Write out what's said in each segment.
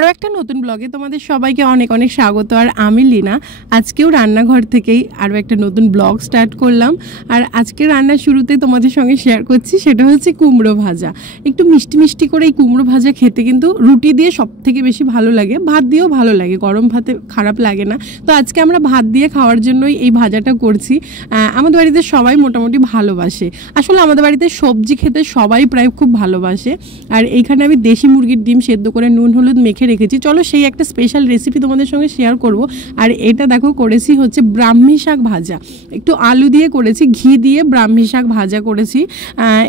আরও একটা নতুন ব্লগে তোমাদের সবাইকে অনেক অনেক স্বাগত। আর আমি লীনা আজকেও রান্নাঘর থেকেই আরও একটা নতুন ব্লগ স্টার্ট করলাম। আর আজকে রান্নার শুরুতে তোমাদের সঙ্গে শেয়ার করছি সেটা হচ্ছে কুমড়ো ভাজা। একটু মিষ্টি মিষ্টি করে এই কুমড়ো ভাজা খেতে কিন্তু রুটি দিয়ে সব থেকে বেশি ভালো লাগে, ভাত দিয়েও ভালো লাগে, গরম ভাতে খারাপ লাগে না। তো আজকে আমরা ভাত দিয়ে খাওয়ার জন্যই এই ভাজাটা করছি। আমাদের বাড়িতে সবাই মোটামুটি ভালোবাসে, আসলে আমাদের বাড়িতে সবজি খেতে সবাই প্রায় খুব ভালোবাসে। আর এইখানে আমি দেশি মুরগির ডিম সেদ্ধ করে নুন হলুদ মেখে রেখেছি, চলো সেই একটা স্পেশাল রেসিপি তোমাদের সঙ্গে শেয়ার করব। আর এটা দেখো করেছি হচ্ছে ব্রাহ্মী শাক ভাজা, একটু আলু দিয়ে করেছি, ঘি দিয়ে ব্রাহ্মী শাক ভাজা করেছি।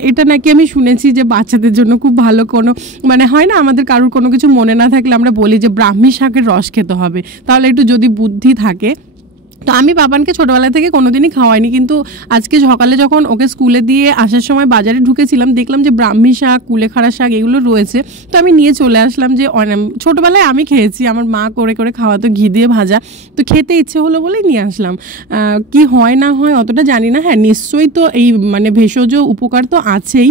এটা নাকি আমি শুনেছি যে বাচ্চাদের জন্য খুব ভালো, কোনো মানে হয় না আমাদের কারোর কোনো কিছু মনে না থাকলে আমরা বলি যে ব্রাহ্মী শাকের রস খেতে হবে, তাহলে একটু যদি বুদ্ধি থাকে। তো আমি বাবানকে ছোটোবেলা থেকে কোনোদিনই খাওয়াইনি, কিন্তু আজকে সকালে যখন ওকে স্কুলে দিয়ে আসার সময় বাজারে ঢুকেছিলাম দেখলাম যে ব্রাহ্মী শাক, কুলেখাড়া শাক এগুলো রয়েছে। তো আমি নিয়ে চলে আসলাম, যে ছোটোবেলায় আমি খেয়েছি, আমার মা করে করে খাওয়াতো ঘি দিয়ে ভাজা, তো খেতে ইচ্ছে হলো বলেই নিয়ে আসলাম। কি হয় না হয় অতটা জানি না, হ্যাঁ নিশ্চয়ই তো এই মানে ভেষজ উপকার তো আছেই,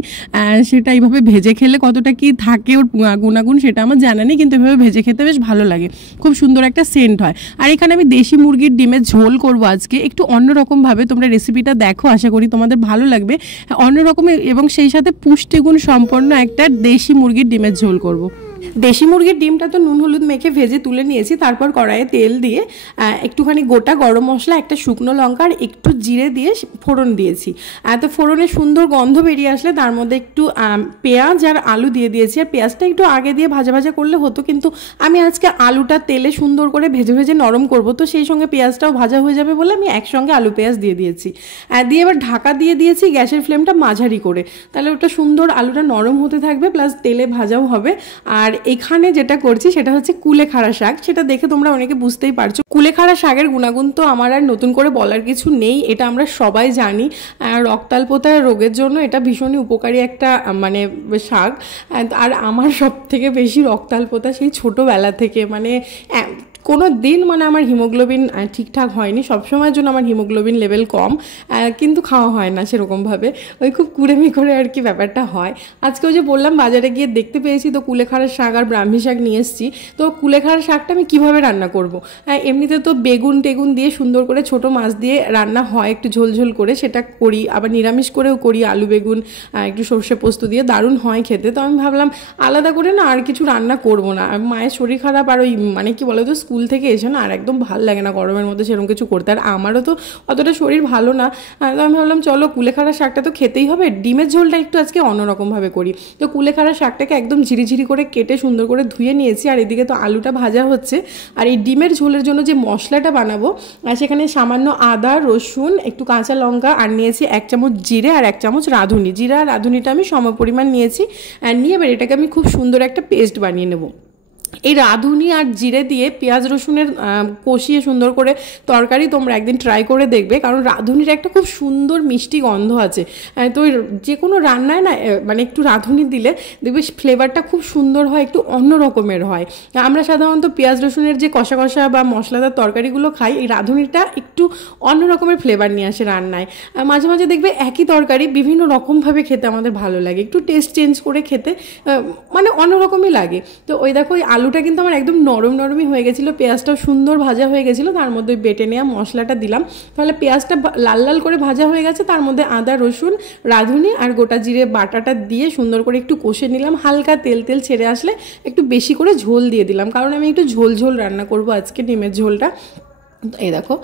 সেটা এইভাবে ভেজে খেলে কতটা কি থাকে ওর গুণাগুণ সেটা আমার জানা নেই, কিন্তু এভাবে ভেজে খেতে বেশ ভালো লাগে, খুব সুন্দর একটা সেন্ট হয়। আর এখানে আমি দেশি মুরগির ডিমের ঝোল করবো আজকে, একটু অন্যরকমভাবে। তোমরা রেসিপিটা দেখো, আশা করি তোমাদের ভালো লাগবে। অন্যরকমের এবং সেই সাথে পুষ্টিগুণ সম্পন্ন একটা দেশি মুরগির ডিমের ঝোল করব। দেশি মুরগির ডিমটা তো নুন হলুদ মেখে ভেজে তুলে নিয়েছি, তারপর কড়াইয়ে তেল দিয়ে একটুখানি গোটা গরম মশলা, একটা শুকনো লঙ্কা আর একটু জিরে দিয়ে ফোড়ন দিয়েছি। তো ফোড়নের সুন্দর গন্ধ বেরিয়ে আসলে তার মধ্যে একটু পেঁয়াজ আর আলু দিয়ে দিয়েছি। আর পেঁয়াজটা একটু আগে দিয়ে ভাজা ভাজা করলে হতো, কিন্তু আমি আজকে আলুটা তেলে সুন্দর করে ভেজে ভেজে নরম করব, তো সেই সঙ্গে পেঁয়াজটাও ভাজা হয়ে যাবে বলে আমি একসঙ্গে আলু পেঁয়াজ দিয়ে দিয়েছি। দিয়ে এবার ঢাকা দিয়ে দিয়েছি, গ্যাসের ফ্লেমটা মাঝারি করে, তাহলে ওটা সুন্দর আলুটা নরম হতে থাকবে, প্লাস তেলে ভাজাও হবে। আর এখানে যেটা করছি সেটা হচ্ছে কুলেখাড়া শাক, সেটা দেখে তোমরা অনেকে বুঝতেই পারছো। কুলেখাড়া শাকের গুণাগুণ তো আমার আর নতুন করে বলার কিছু নেই, এটা আমরা সবাই জানি। রক্তাল্পতা রোগের জন্য এটা ভীষণই উপকারী একটা মানে শাক। আর আমার সব থেকে বেশি রক্তাল্পতা সেই ছোটোবেলা থেকে, মানে কোনো দিন মানে আমার হিমোগ্লোবিন ঠিকঠাক হয়নি, সবসময়ের জন্য আমার হিমোগ্লোবিন লেভেল কম, কিন্তু খাওয়া হয় না সেরকমভাবে, ওই খুব কুড়েমি করে আর কি ব্যাপারটা হয়। আজকেও যে বললাম বাজারে গিয়ে দেখতে পেয়েছি, তো কুলেখাড়ার শাক আর ব্রাহ্মী শাক নিয়ে এসেছি। তো কুলেখাড়ার শাকটা আমি কীভাবে রান্না করব? এমনিতে তো বেগুন টেগুন দিয়ে সুন্দর করে ছোটো মাছ দিয়ে রান্না হয় একটু ঝোলঝোল করে, সেটা করি, আবার নিরামিষ করেও করি, আলু বেগুন একটু সর্ষে পোস্ত দিয়ে দারুণ হয় খেতে। তো আমি ভাবলাম আলাদা করে না আর কিছু রান্না করব না, মায়ের শরীর খারাপ, আর ওই মানে কি বলো তো স্কুল থেকে এসে না আর একদম ভালো লাগে না গরমের মধ্যে সেরকম কিছু করতে, আর আমারও তো অতটা শরীর ভালো না। তো আমি ভাবলাম চলো কুলেখাড়া শাকটা তো খেতেই হবে, ডিমের ঝোলটা একটু আজকে অন্যরকমভাবে করি। তো কুলেখাড়া শাকটাকে একদম ঝিরিঝিরি করে কেটে সুন্দর করে ধুয়ে নিয়েছি, আর এদিকে তো আলুটা ভাজা হচ্ছে। আর এই ডিমের ঝোলের জন্য যে মশলাটা বানাবো, সেখানে সামান্য আদা রসুন একটু কাঁচা লঙ্কা আর নিয়েছি 1 চামচ জিরে আর 1 চামচ রাঁধুনি। জিরা আর রাঁধুনিটা আমি সমপরিমাণ নিয়েছি, নিয়ে এবার এটাকে আমি খুব সুন্দর একটা পেস্ট বানিয়ে নেব। এই রাঁধুনি আর জিরে দিয়ে পেঁয়াজ রসুনের কষিয়ে সুন্দর করে তরকারি তোমরা একদিন ট্রাই করে দেখবে, কারণ রাঁধুনির একটা খুব সুন্দর মিষ্টি গন্ধ আছে। তো যে কোনো রান্নায় না মানে একটু রাঁধুনি দিলে দেখবে ফ্লেভারটা খুব সুন্দর হয়, একটু অন্য রকমের হয়। আমরা সাধারণত পেঁয়াজ রসুনের যে কষা কষা বা মশলাদার তরকারিগুলো খাই, এই রাঁধুনিটা একটু অন্য রকমের ফ্লেভার নিয়ে আসে রান্নায়। মাঝে মাঝে দেখবে একই তরকারি বিভিন্ন রকমভাবে খেতে আমাদের ভালো লাগে, একটু টেস্ট চেঞ্জ করে খেতে মানে অন্যরকমই লাগে। তো ওই দেখো ওই আলুটা কিন্তু আমার একদম নরম নরমই হয়ে গেছিলো, পেঁয়াজটাও সুন্দর ভাজা হয়ে গেছিলো, তার মধ্যে বেটে নেওয়া মশলাটা দিলাম, তাহলে পেঁয়াজটা লাল লাল করে ভাজা হয়ে গেছে, তার মধ্যে আদা রসুন রাঁধুনি আর গোটা জিরে বাটাটা দিয়ে সুন্দর করে একটু কষে নিলাম। হালকা তেল তেল ছেড়ে আসলে একটু বেশি করে ঝোল দিয়ে দিলাম, কারণ আমি একটু ঝোল ঝোল রান্না করবো আজকে ডিমের ঝোলটা। এই দেখো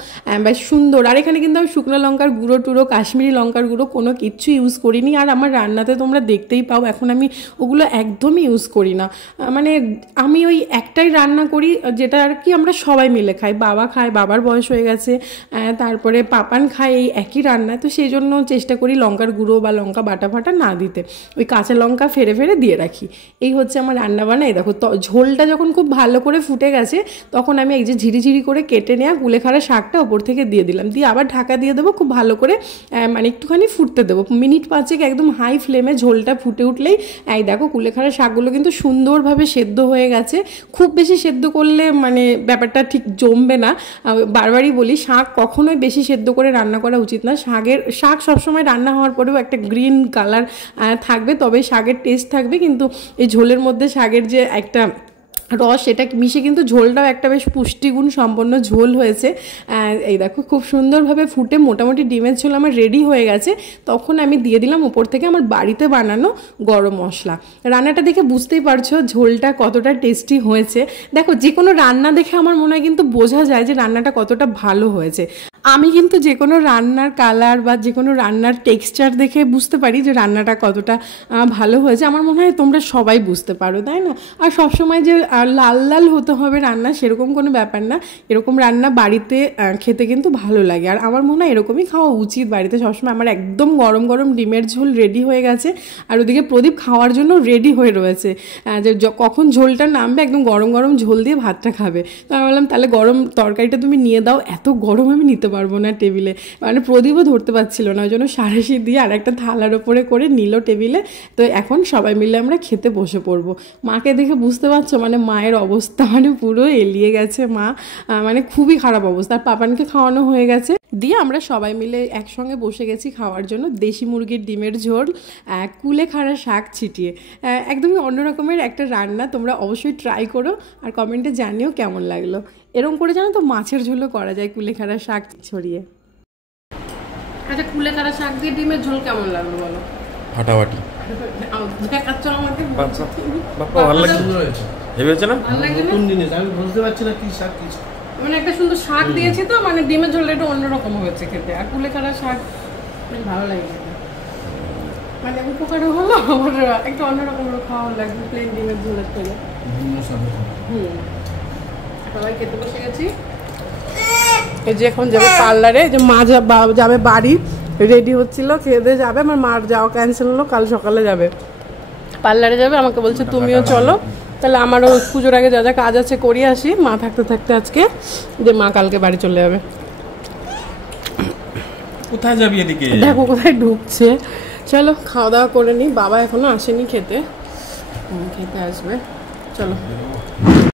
বেশ সুন্দর। আর এখানে কিন্তু আমি শুকনো লঙ্কার গুঁড়ো টুড়ো কাশ্মীরি লঙ্কার গুঁড়ো কোনো কিচ্ছু ইউজ করিনি, আর আমার রান্নাতে তোমরা দেখতেই পাও এখন আমি ওগুলো একদমই ইউজ করি না। মানে আমি ওই একটাই রান্না করি যেটা আর কি আমরা সবাই মিলে খাই, বাবা খায়, বাবার বয়স হয়ে গেছে, তারপরে পাপান খায় এই একই রান্না, তো সেই জন্য চেষ্টা করি লঙ্কার গুঁড়ো বা লঙ্কা বাটা ফাটা না দিতে, ওই কাঁচা লঙ্কা ফেরে ফেরে দিয়ে রাখি। এই হচ্ছে আমার রান্না বান্না। এই দেখো ঝোলটা যখন খুব ভালো করে ফুটে গেছে, তখন আমি এই যে ঝিরিঝিরি করে কেটে নেওয়া কুলেখাড়া শাকটা ওপর থেকে দিয়ে দিলাম, দিয়ে আবার ঢাকা দিয়ে দেবো, খুব ভালো করে মানে একটুখানি ফুটতে দেবো, মিনিট 5 একদম হাই ফ্লেমে ঝোলটা ফুটে উঠলেই এই দেখো কুলেখাড়া শাকগুলো কিন্তু সুন্দরভাবে সেদ্ধ হয়ে গেছে। খুব বেশি সেদ্ধ করলে মানে ব্যাপারটা ঠিক জমবে না, বারবারই বলি শাক কখনোই বেশি সেদ্ধ করে রান্না করা উচিত না। শাক সবসময় রান্না হওয়ার পরেও একটা গ্রিন কালার থাকবে, তবে শাকের টেস্ট থাকবে, কিন্তু এই ঝোলের মধ্যে শাকের যে একটা রস এটা মিশে কিন্তু ঝোলটাও একটা বেশ পুষ্টিগুণ সম্পন্ন ঝোল হয়েছে। এই দেখো খুব সুন্দরভাবে ফুটে মোটামুটি ডিমের ঝোল আমার রেডি হয়ে গেছে। তখন আমি দিয়ে দিলাম উপর থেকে আমার বাড়িতে বানানো গরম মশলা। রান্নাটা দেখে বুঝতেই পারছো ঝোলটা কতটা টেস্টি হয়েছে। দেখো যে কোনো রান্না দেখে আমার মনে হয় কিন্তু বোঝা যায় যে রান্নাটা কতটা ভালো হয়েছে। আমি কিন্তু যে কোনো রান্নার কালার বা যে কোনো রান্নার টেক্সচার দেখে বুঝতে পারি যে রান্নাটা কতটা ভালো হয়েছে। আমার মনে হয় তোমরা সবাই বুঝতে পারো, তাই না? আর সবসময় যে লাল লাল হতে হবে রান্না সেরকম কোনো ব্যাপার না। এরকম রান্না বাড়িতে খেতে কিন্তু ভালো লাগে, আর আমার মনে হয় এরকমই খাওয়া উচিত বাড়িতে সবসময়। আমার একদম গরম গরম ডিমের ঝোল রেডি হয়ে গেছে, আর ওদিকে প্রদীপ খাওয়ার জন্য রেডি হয়ে রয়েছে যে কখন ঝোলটা নামবে একদম গরম গরম ঝোল দিয়ে ভাতটা খাবে। তো আমি বললাম তাহলে গরম তরকারিটা তুমি নিয়ে দাও, এত গরম আমি নিতে পারবো না টেবিলে। মানে প্রদীপও ধরতে পারছিল না, ওই জন্য সাঁড়াশি দিয়ে আর একটা থালার ওপরে করে নিল টেবিলে। তো এখন সবাই মিলে আমরা খেতে বসে পড়বো। মাকে দেখে বুঝতে পারছো মানে মায়ের অবস্থা মানে পুরো এলিয়ে গেছে। মা মানে খুবই খারাপ অবস্থা। আর পাপানকে খাওয়ানো হয়ে গেছে, দিয়ে আমরা সবাই মিলে একসঙ্গে বসে গেছি খাওয়ার জন্য। দেশি মুরগির ডিমের ঝোল, কুলেখাড়া শাক ছিটিয়ে, একদমই অন্যরকমের একটা রান্না। তোমরা অবশ্যই ট্রাই করো আর কমেন্টে জানিও কেমন লাগলো। এরকম করে জানো তো মাছের ঝোলও করা যায় কুলেখাড়া শাক ছড়িয়ে। আচ্ছা, কুলেখাড়া শাক দিয়ে ডিমের ঝোল কেমন লাগলো বলো? ফাটাফাটি দেখাচ্ছ আমাকে? বাবা ভালো লাগছে, ভেবেছে না নতুন জিনিস, আমি বুঝতে পারছি না কি শাক কি। মানে একটা সুন্দর শাক দিয়েছি তো, মানে ডিমের ঝোলটা একটু অন্যরকম হয়েছে খেতে। আর কুলেখাড়া শাক বেশ ভালো লাগে, মানে উপকারও হলো, আবার একটু অন্যরকম খাওয়া লাগবে প্লেন ডিমের ঝোলের থেকে। সবাই খেতে বসে গেছি। এই যে এখন যাবে পার্লারে, যে মা যাবে বাড়ি, রেডি হচ্ছিল, খেয়ে যাবে। আমার মার যাওয়া ক্যান্সেল হলো, কাল সকালে যাবে পার্লারে যাবে। আমাকে বলছে তুমিও চলো, তাহলে আমারও পুজোর আগে যা যা কাজ আছে করি আসি। মা থাকতে থাকতে আজকে যে মা কালকে বাড়ি চলে যাবে। কোথায় যাবি এদিকে? দেখো কোথায় ঢুকছে। চলো খাওয়া দাওয়া করে নিই, বাবা এখনো আসেনি খেতে, খেতে আসবে। চলো।